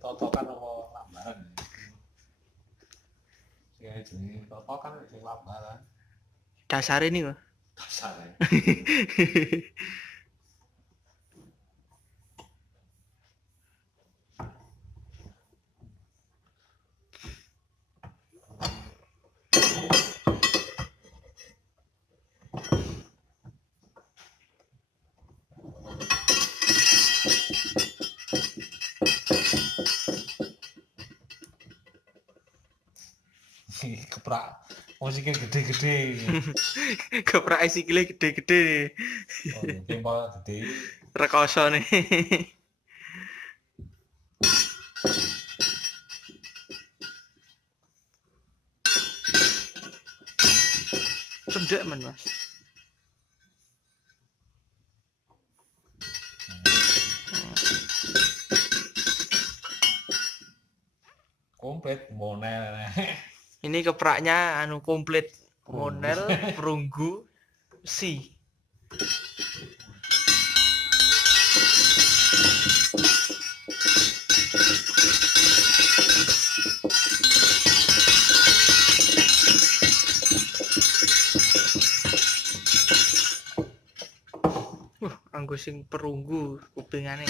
totokan apa lambaran. Ya jenenge totokan sing lambaran. Dasare niku. Dasare. Keprak musiknya gede-gede. Keprak sikile gede-gede. Oh, tempo gede. Rekoso nih. Cendek men, Mas. Komplit monel. Ini kepraknya anu komplit model perunggu si. Anggo sing perunggu kupingane.